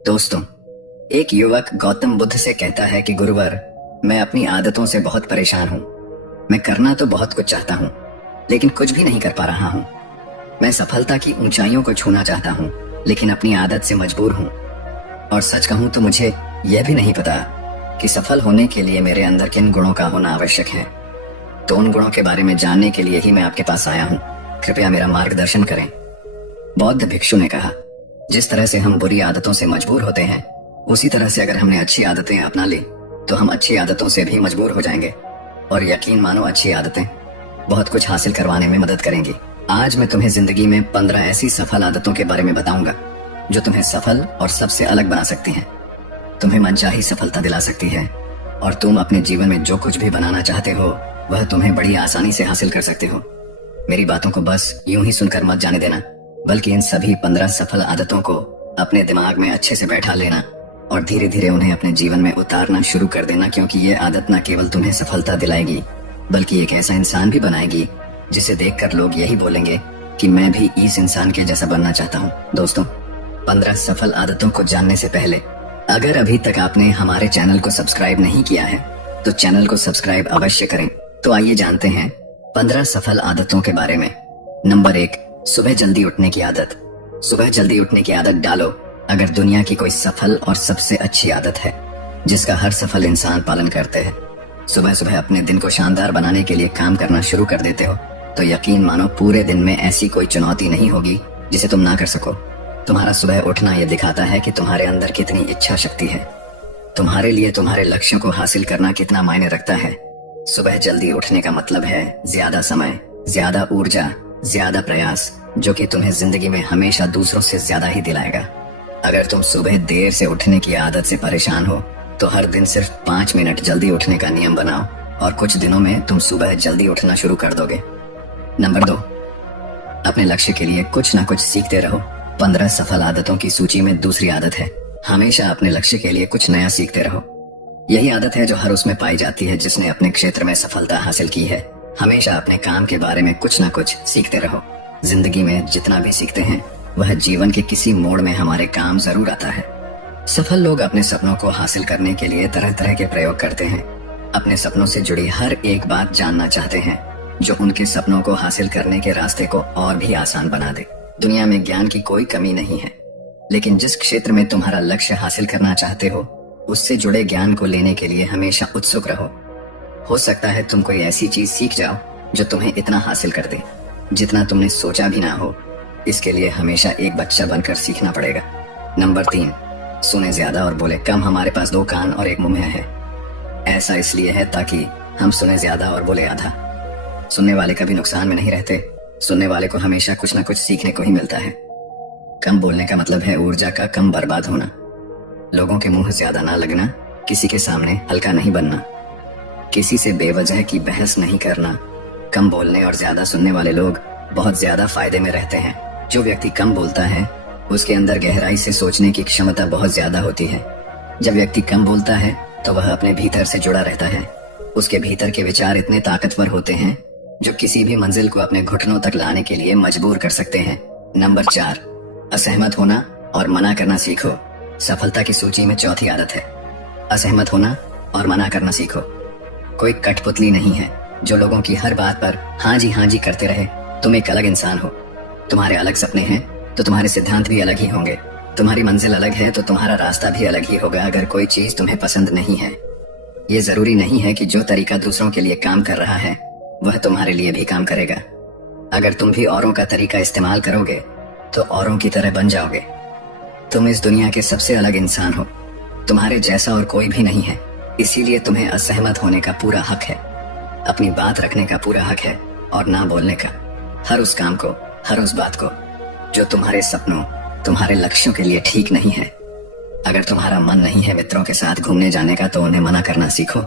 दोस्तों, एक युवक गौतम बुद्ध से कहता है कि गुरुवर, मैं अपनी आदतों से बहुत परेशान हूँ। मैं करना तो बहुत कुछ चाहता हूँ, लेकिन कुछ भी नहीं कर पा रहा हूँ। मैं सफलता की ऊंचाइयों को छूना चाहता हूँ, लेकिन अपनी आदत से मजबूर हूँ। और सच कहूँ तो मुझे यह भी नहीं पता कि सफल होने के लिए मेरे अंदर किन गुणों का होना आवश्यक है। तो उन गुणों के बारे में जानने के लिए ही मैं आपके पास आया हूँ। कृपया मेरा मार्गदर्शन करें। बौद्ध भिक्षु ने कहा, जिस तरह से हम बुरी आदतों से मजबूर होते हैं, उसी तरह से अगर हमने अच्छी आदतें अपना ली तो हम अच्छी आदतों से भी मजबूर हो जाएंगे। और यकीन मानो, अच्छी आदतें बहुत कुछ हासिल करवाने में मदद करेंगी। आज मैं तुम्हें जिंदगी में 15 ऐसी सफल आदतों के बारे में बताऊंगा जो तुम्हें सफल और सबसे अलग बना सकती हैं, तुम्हें मनचाही सफलता दिला सकती है, और तुम अपने जीवन में जो कुछ भी बनाना चाहते हो वह तुम्हें बड़ी आसानी से हासिल कर सकते हो। मेरी बातों को बस यूं ही सुनकर मत जाने देना, बल्कि इन सभी 15 सफल आदतों को अपने दिमाग में अच्छे से बैठा लेना और धीरे धीरे उन्हें अपने जीवन में उतारना शुरू कर देना, क्योंकि ये आदत न केवल तुम्हें सफलता दिलाएगी बल्कि एक ऐसा इंसान भी बनाएगी जिसे देखकर लोग यही बोलेंगे कि मैं भी इस इंसान के जैसा बनना चाहता हूँ। दोस्तों, 15 सफल आदतों को जानने से पहले अगर अभी तक आपने हमारे चैनल को सब्सक्राइब नहीं किया है तो चैनल को सब्सक्राइब अवश्य करें। तो आइए जानते हैं 15 सफल आदतों के बारे में। नंबर 1, सुबह जल्दी उठने की आदत। सुबह जल्दी उठने की आदत डालो। अगर दुनिया की कोई सफल और सबसे अच्छी आदत है जिसका हर सफल इंसान पालन करते हैं, सुबह सुबह अपने दिन को शानदार बनाने के लिए काम करना शुरू कर देते हो, तो यकीन मानो पूरे दिन में ऐसी कोई चुनौती नहीं होगी जिसे तुम ना कर सको। तुम्हारा सुबह उठना यह दिखाता है कि तुम्हारे अंदर कितनी इच्छा शक्ति है, तुम्हारे लिए तुम्हारे लक्ष्यों को हासिल करना कितना मायने रखता है। सुबह जल्दी उठने का मतलब है ज्यादा समय, ज्यादा ऊर्जा, ज्यादा प्रयास, जो कि तुम्हें जिंदगी में हमेशा दूसरों से ज्यादा ही दिलाएगा। अगर तुम सुबह देर से उठने की आदत से परेशान हो तो हर दिन सिर्फ 5 मिनट जल्दी उठने का नियम बनाओ और कुछ दिनों में तुम सुबह जल्दी उठना शुरू कर दोगे। नंबर 2, अपने लक्ष्य के लिए कुछ ना कुछ सीखते रहो। 15 सफल आदतों की सूची में दूसरी आदत है, हमेशा अपने लक्ष्य के लिए कुछ नया सीखते रहो। यही आदत है जो हर उसमें पाई जाती है जिसने अपने क्षेत्र में सफलता हासिल की है। हमेशा अपने काम के बारे में कुछ ना कुछ सीखते रहो। जिंदगी में जितना भी सीखते हैं वह जीवन के किसी मोड़ में हमारे काम जरूर आता है। सफल लोग अपने सपनों को हासिल करने के लिए तरह तरह के प्रयोग करते हैं। अपने सपनों से जुड़ी हर एक बात जानना चाहते हैं जो उनके सपनों को हासिल करने के रास्ते को और भी आसान बना दे। दुनिया में ज्ञान की कोई कमी नहीं है, लेकिन जिस क्षेत्र में तुम्हारा लक्ष्य हासिल करना चाहते हो उससे जुड़े ज्ञान को लेने के लिए हमेशा उत्सुक रहो। हो सकता है तुम कोई ऐसी चीज सीख जाओ जो तुम्हें इतना हासिल कर दे जितना तुमने सोचा भी ना हो। इसके लिए हमेशा एक बच्चा बनकर सीखना पड़ेगा। नंबर 3, सुने ज्यादा और बोले कम। हमारे पास 2 कान और 1 मुंह है। ऐसा इसलिए है ताकि हम सुने ज्यादा और बोले आधा। सुनने वाले कभी नुकसान में नहीं रहते, सुनने वाले को हमेशा कुछ ना कुछ सीखने को ही मिलता है। कम बोलने का मतलब है ऊर्जा का कम बर्बाद होना, लोगों के मुंह ज्यादा ना लगना, किसी के सामने हल्का नहीं बनना, किसी से बेवजह की बहस नहीं करना। कम बोलने और ज्यादा सुनने वाले लोग बहुत ज्यादा फायदे में रहते हैं। जो व्यक्ति कम बोलता है उसके अंदर गहराई से सोचने की क्षमता बहुत ज्यादा होती है। जब व्यक्ति कम बोलता है तो वह अपने भीतर से जुड़ा रहता है। उसके भीतर के विचार इतने ताकतवर होते हैं जो किसी भी मंजिल को अपने घुटनों तक लाने के लिए मजबूर कर सकते हैं। नंबर 4, असहमत होना और मना करना सीखो। सफलता की सूची में चौथी आदत है, असहमत होना और मना करना सीखो। कोई कठपुतली नहीं है जो लोगों की हर बात पर हाँ जी करते रहे। तुम एक अलग इंसान हो, तुम्हारे अलग सपने हैं तो तुम्हारे सिद्धांत भी अलग ही होंगे। तुम्हारी मंजिल अलग है तो तुम्हारा रास्ता भी अलग ही होगा। अगर कोई चीज तुम्हें पसंद नहीं है, ये जरूरी नहीं है कि जो तरीका दूसरों के लिए काम कर रहा है वह तुम्हारे लिए भी काम करेगा। अगर तुम भी औरों का तरीका इस्तेमाल करोगे तो औरों की तरह बन जाओगे। तुम इस दुनिया के सबसे अलग इंसान हो, तुम्हारे जैसा और कोई भी नहीं है। इसीलिए तुम्हें असहमत होने का पूरा हक है, अपनी बात रखने का पूरा हक है और ना बोलने का। हर उस काम को, हर उस बात को जो तुम्हारे सपनों, तुम्हारे लक्ष्यों के लिए ठीक नहीं है। अगर तुम्हारा मन नहीं है मित्रों के साथ घूमने जाने का तो उन्हें मना करना सीखो।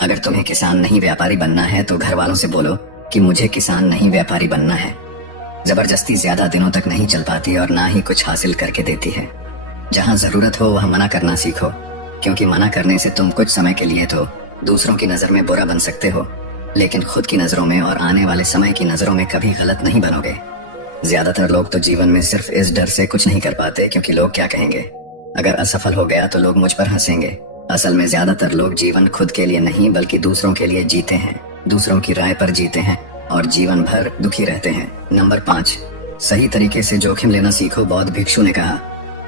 अगर तुम्हें किसान नहीं व्यापारी बनना है तो घर वालों से बोलो कि मुझे किसान नहीं व्यापारी बनना है। जबरदस्ती ज्यादा दिनों तक नहीं चल पाती और ना ही कुछ हासिल करके देती है। जहाँ जरूरत हो वह मना करना सीखो, क्योंकि मना करने से तुम कुछ समय के लिए तो दूसरों की नजर में बुरा बन सकते हो, लेकिन खुद की नजरों में और आने वाले समय की नजरों में कभी गलत नहीं बनोगे। ज्यादातर लोग तो जीवन में सिर्फ इस डर से कुछ नहीं कर पाते क्योंकि लोग क्या कहेंगे। अगर असफल हो गया तो लोग मुझ पर हंसेंगे। असल में ज्यादातर लोग जीवन खुद के लिए नहीं बल्कि दूसरों के लिए जीते हैं, दूसरों की राय पर जीते हैं और जीवन भर दुखी रहते हैं। नंबर 5, सही तरीके से जोखिम लेना सीखो। बौद्ध भिक्षु ने कहा,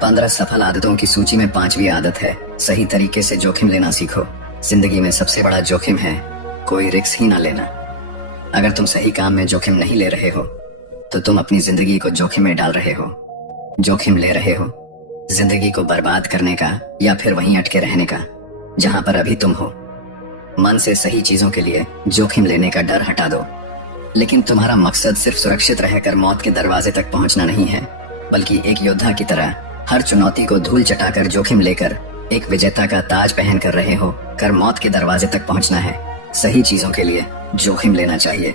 15 सफल आदतों की सूची में 5वीं आदत है सही तरीके से जोखिम लेना सीखो। जिंदगी में सबसे बड़ा जोखिम है कोई रिस्क ही ना लेना। अगर तुम सही काम में जोखिम नहीं ले रहे हो तो तुम अपनी जिंदगी को जोखिम में डाल रहे हो। जोखिम ले रहे हो जिंदगी को बर्बाद करने का या फिर वहीं अटके रहने का जहां पर अभी तुम हो। मन से सही चीजों के लिए जोखिम लेने का डर हटा दो। लेकिन तुम्हारा मकसद सिर्फ सुरक्षित रहकर मौत के दरवाजे तक पहुंचना नहीं है, बल्कि एक योद्धा की तरह हर चुनौती को धूल चटाकर जोखिम लेकर एक विजेता का ताज पहन कर रहे हो कर मौत के दरवाजे तक पहुंचना है। सही चीजों के लिए जोखिम लेना चाहिए,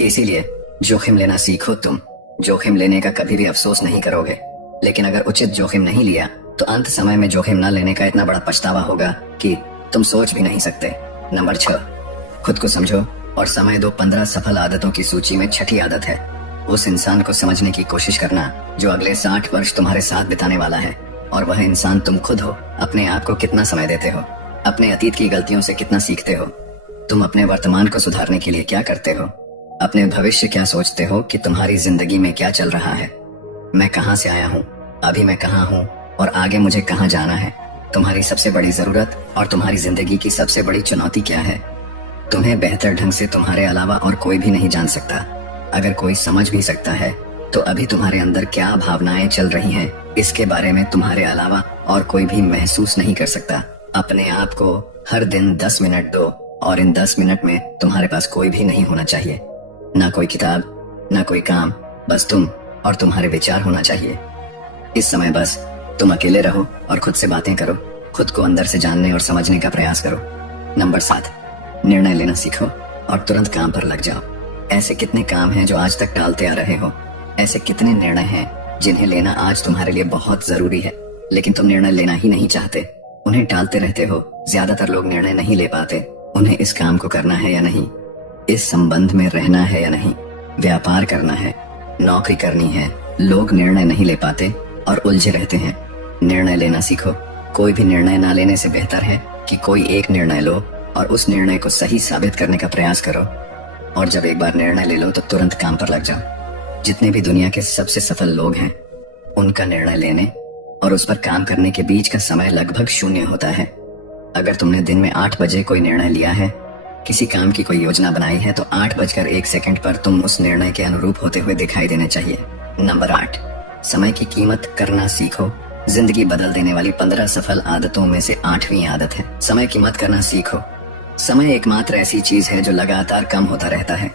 इसीलिए जोखिम लेना सीखो। तुम जोखिम लेने का कभी भी अफसोस नहीं करोगे, लेकिन अगर उचित जोखिम नहीं लिया तो अंत समय में जोखिम न लेने का इतना बड़ा पछतावा होगा कि तुम सोच भी नहीं सकते। नंबर 6, खुद को समझो और समय दो। 15 सफल आदतों की सूची में 6ठी आदत है उस इंसान को समझने की कोशिश करना जो अगले 60 वर्ष तुम्हारे साथ बिताने वाला है, और वह इंसान तुम खुद हो। अपने आप को कितना समय देते हो, अपने अतीत की गलतियों से कितना सीखते हो, तुम अपने वर्तमान को सुधारने के लिए क्या करते हो, अपने भविष्य क्या सोचते हो कि तुम्हारी जिंदगी में क्या चल रहा है। मैं कहां से आया हूं, अभी मैं कहां हूं और आगे मुझे कहां जाना है। तुम्हारी सबसे बड़ी जरूरत और तुम्हारी जिंदगी की सबसे बड़ी चुनौती क्या है। तुम्हें बेहतर ढंग से तुम्हारे अलावा और कोई भी नहीं जान सकता। अगर कोई समझ भी सकता है तो अभी तुम्हारे अंदर क्या भावनाएं चल रही हैं इसके बारे में तुम्हारे अलावा और कोई भी महसूस नहीं कर सकता। अपने आप को हर दिन 10 मिनट दो और इन 10 मिनट में तुम्हारे पास कोई भी नहीं होना चाहिए, ना कोई किताब, ना कोई काम, बस तुम और तुम्हारे विचार होना चाहिए। इस समय बस तुम अकेले रहो और खुद से बातें करो, खुद को अंदर से जानने और समझने का प्रयास करो। नंबर 7, निर्णय लेना सीखो और तुरंत काम पर लग जाओ। ऐसे कितने काम हैं जो आज तक टालते आ रहे हो, ऐसे कितने निर्णय हैं जिन्हें लेना आज तुम्हारे लिए बहुत जरूरी है, लेकिन तुम निर्णय लेना ही नहीं चाहते, उन्हें टालते रहते हो। ज्यादातर लोग निर्णय नहीं ले पाते, उन्हें इस काम को करना है या नहीं, इस संबंध में रहना है या नहीं, व्यापार करना है, नौकरी करनी है। लोग निर्णय नहीं ले पाते और उलझे रहते हैं। निर्णय लेना सीखो। कोई भी निर्णय ना लेने से बेहतर है कि कोई एक निर्णय लो और उस निर्णय को सही साबित करने का प्रयास करो, और जब एक बार निर्णय ले लो तो तुरंत काम पर लग जाओ। जितने भी दुनिया के सबसे सफल लोग हैं उनका निर्णय लेने और उस पर काम करने के बीच का समय लगभग 0 होता है। अगर तुमने दिन में 8 बजे कोई निर्णय लिया है, किसी काम की कोई योजना बनाई है, तो 8:01 पर तुम उस निर्णय के अनुरूप होते हुए दिखाई देने चाहिए। नंबर 8, समय की कीमत करना सीखो। जिंदगी बदल देने वाली 15 सफल आदतों में से 8वीं आदत है समय की मत करना सीखो। समय एकमात्र ऐसी चीज है जो लगातार कम होता रहता है,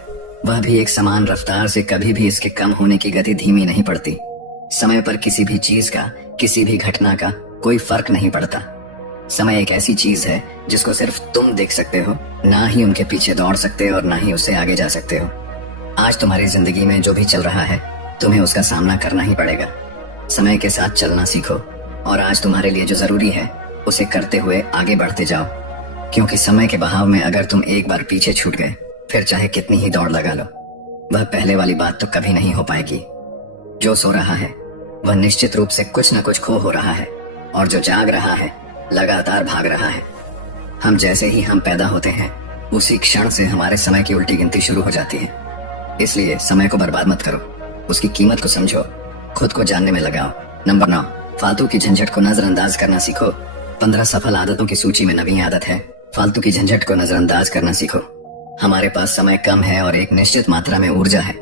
वह भी एक समान रफ्तार से। कभी भी इसके कम होने की गति धीमी नहीं पड़ती। समय पर किसी भी चीज का, किसी भी घटना का कोई फर्क नहीं पड़ता। समय एक ऐसी चीज है जिसको सिर्फ तुम देख सकते हो, ना ही उनके पीछे दौड़ सकते और ना ही उससे आगे जा सकते हो। आज तुम्हारी जिंदगी में जो भी चल रहा है तुम्हें उसका सामना करना ही पड़ेगा। समय के साथ चलना सीखो और आज तुम्हारे लिए जो जरूरी है उसे करते हुए आगे बढ़ते जाओ, क्योंकि समय के बहाव में अगर तुम एक बार पीछे छूट गए फिर चाहे कितनी ही दौड़ लगा लो, वह पहले वाली बात तो कभी नहीं हो पाएगी। जो सो रहा है वह निश्चित रूप से कुछ न कुछ खो हो रहा है, और जो जाग रहा है लगातार भाग रहा है। हम जैसे ही हम पैदा होते हैं उसी क्षण से हमारे समय की उल्टी गिनती शुरू हो जाती है। इसलिए समय को बर्बाद मत करो, उसकी कीमत को समझो, खुद को जानने में लगाओ। नंबर 9, फालतू की झंझट को नजरअंदाज करना सीखो। 15 सफल आदतों की सूची में 9वीं आदत है फालतू की झंझट को नजरअंदाज करना सीखो। हमारे पास समय कम है और एक निश्चित मात्रा में ऊर्जा है।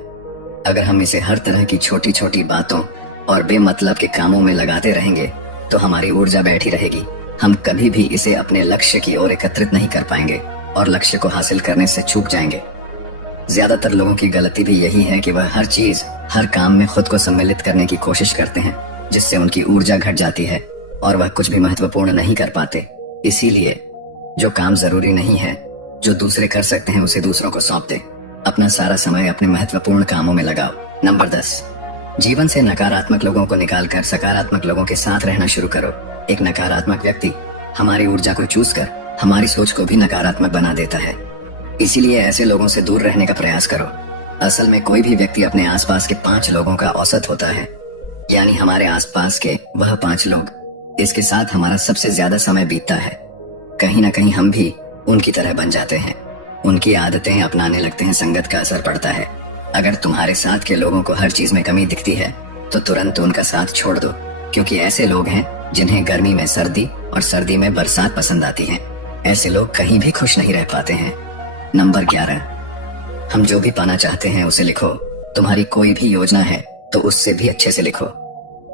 अगर हम इसे हर तरह की छोटी छोटी बातों और बेमतलब के कामों में लगाते रहेंगे तो हमारी ऊर्जा बैठी रहेगी। हम कभी भी इसे अपने लक्ष्य की ओर एकत्रित नहीं कर पाएंगे और लक्ष्य को हासिल करने से चूक जाएंगे। ज्यादातर लोगों की गलती भी यही है कि वह हर चीज, हर काम में खुद को सम्मिलित करने की कोशिश करते हैं, जिससे उनकी ऊर्जा घट जाती है और वह कुछ भी महत्वपूर्ण नहीं कर पाते। इसीलिए जो काम जरूरी नहीं है, जो दूसरे कर सकते हैं, उसे दूसरों को सौंप दे। अपना सारा समय अपने महत्वपूर्ण कामों में लगाओ। नंबर 10, जीवन से नकारात्मक लोगों को निकालकर सकारात्मक लोगों के साथ रहना शुरू करो। एक नकारात्मक व्यक्ति हमारी ऊर्जा को चूस कर हमारी सोच को भी नकारात्मक बना देता है। इसीलिए ऐसे लोगों से दूर रहने का प्रयास करो। असल में कोई भी व्यक्ति अपने आसपास के 5 लोगों का औसत होता है, यानी हमारे आसपास के वह 5 लोग। इसके साथ हमारा सबसे ज्यादा समय बीतता है। कहीं ना कहीं हम भी उनकी तरह बन जाते हैं, उनकी आदतें अपनाने लगते हैं, संगत का असर पड़ता है। अगर तुम्हारे साथ के लोगों को हर चीज में कमी दिखती है तो तुरंत उनका साथ छोड़ दो, क्योंकि ऐसे लोग हैं जिन्हें गर्मी में सर्दी और सर्दी में बरसात पसंद आती है। ऐसे लोग कहीं भी खुश नहीं रह पाते हैं। नंबर 11, हम जो भी पाना चाहते हैं उसे लिखो। तुम्हारी कोई भी योजना है तो उससे भी अच्छे से लिखो।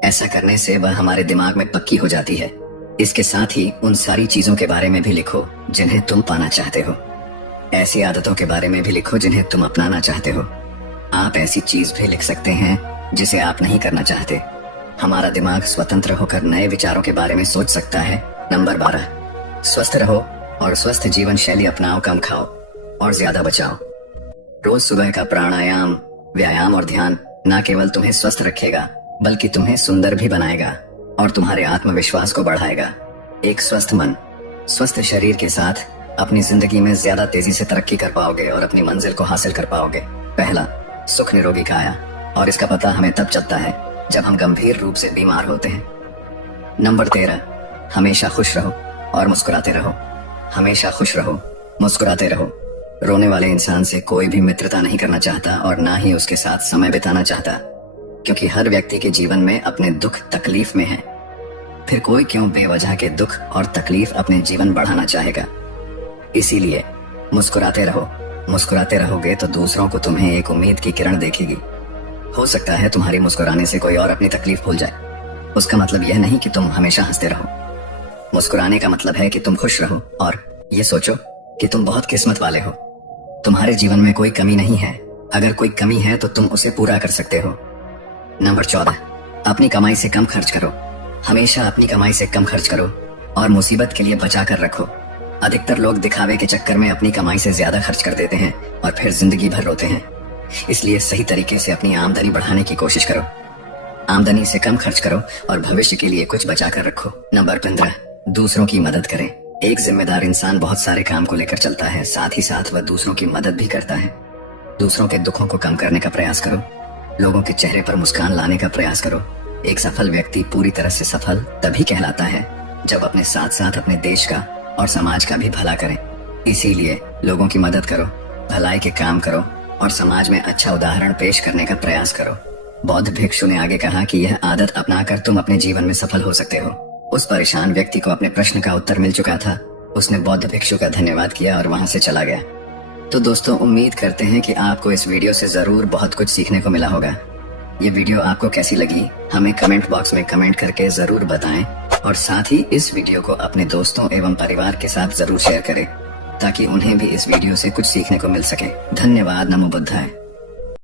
ऐसा करने से वह हमारे दिमाग में पक्की हो जाती है। इसके साथ ही उन सारी चीजों के बारे में भी लिखो जिन्हें तुम पाना चाहते हो। ऐसी आदतों के बारे में भी लिखो जिन्हें तुम अपनाना चाहते हो। आप ऐसी चीज भी लिख सकते हैं जिसे आप नहीं करना चाहते। हमारा दिमाग स्वतंत्र होकर नए विचारों के बारे में सोच सकता है। नंबर 12, स्वस्थ रहो और स्वस्थ जीवन शैली अपनाओ। कम खाओ और ज्यादा बचाओ। रोज सुबह का प्राणायाम, व्यायाम और ध्यान न केवल तुम्हें स्वस्थ रखेगा बल्कि तुम्हें सुंदर भी बनाएगा और तुम्हारे आत्मविश्वास को बढ़ाएगा। एक स्वस्थ मन, स्वस्थ शरीर के साथ अपनी जिंदगी में ज्यादा तेजी से तरक्की कर पाओगे और अपनी मंजिल को हासिल कर पाओगे। पहला, सुख निरोगी काया, और इसका पता हमें तब चलता है जब हम गंभीर रूप से बीमार होते हैं। नंबर 13, हमेशा खुश रहो और मुस्कुराते रहो। हमेशा खुश रहो, मुस्कुराते रहो। रोने वाले इंसान से कोई भी मित्रता नहीं करना चाहता और ना ही उसके साथ समय बिताना चाहता, क्योंकि हर व्यक्ति के जीवन में अपने दुख तकलीफ में है। फिर कोई क्यों बेवजह के दुख और तकलीफ अपने जीवन बढ़ाना चाहेगा। इसीलिए मुस्कुराते रहो। मुस्कुराते रहोगे तो दूसरों को तुम्हें एक उम्मीद की किरण देखेगी। हो सकता है तुम्हारी मुस्कुराने से कोई और अपनी तकलीफ भूल जाए। उसका मतलब यह नहीं कि तुम हमेशा हंसते रहो। मुस्कुराने का मतलब है कि तुम खुश रहो और ये सोचो कि तुम बहुत किस्मत वाले हो। तुम्हारे जीवन में कोई कमी नहीं है। अगर कोई कमी है तो तुम उसे पूरा कर सकते हो। नंबर 14, अपनी कमाई से कम खर्च करो। हमेशा अपनी कमाई से कम खर्च करो और मुसीबत के लिए बचा कर रखो। अधिकतर लोग दिखावे के चक्कर में अपनी कमाई से ज्यादा खर्च कर देते हैं और फिर जिंदगी भर रोते हैं। इसलिए सही तरीके से अपनी आमदनी बढ़ाने की कोशिश करो। आमदनी से कम खर्च करो और भविष्य के लिए कुछ बचा कर रखो। नंबर 15, दूसरों की मदद करें। एक जिम्मेदार इंसान बहुत सारे काम को लेकर चलता है, साथ ही साथ वह दूसरों की मदद भी करता है। दूसरों के दुखों को कम करने का प्रयास करो। लोगों के चेहरे पर मुस्कान लाने का प्रयास करो। एक सफल व्यक्ति पूरी तरह से सफल तभी कहलाता है जब अपने साथ साथ अपने देश का और समाज का भी भला करें। इसीलिए लोगों की मदद करो, भलाई के काम करो और समाज में अच्छा उदाहरण पेश करने का प्रयास करो। बौद्ध भिक्षु ने आगे कहा कि यह आदत अपनाकर तुम अपने जीवन में सफल हो सकते हो। उस परेशान व्यक्ति को अपने प्रश्न का उत्तर मिल चुका था। उसने बौद्ध भिक्षु का धन्यवाद किया और वहां से चला गया। तो दोस्तों, उम्मीद करते हैं कि आपको इस वीडियो से जरूर बहुत कुछ सीखने को मिला होगा। ये वीडियो आपको कैसी लगी हमें कमेंट बॉक्स में कमेंट करके जरूर बताएं और साथ ही इस वीडियो को अपने दोस्तों एवं परिवार के साथ जरूर शेयर करें ताकि उन्हें भी इस वीडियो से कुछ सीखने को मिल सके। धन्यवाद। नमो बुद्धाय।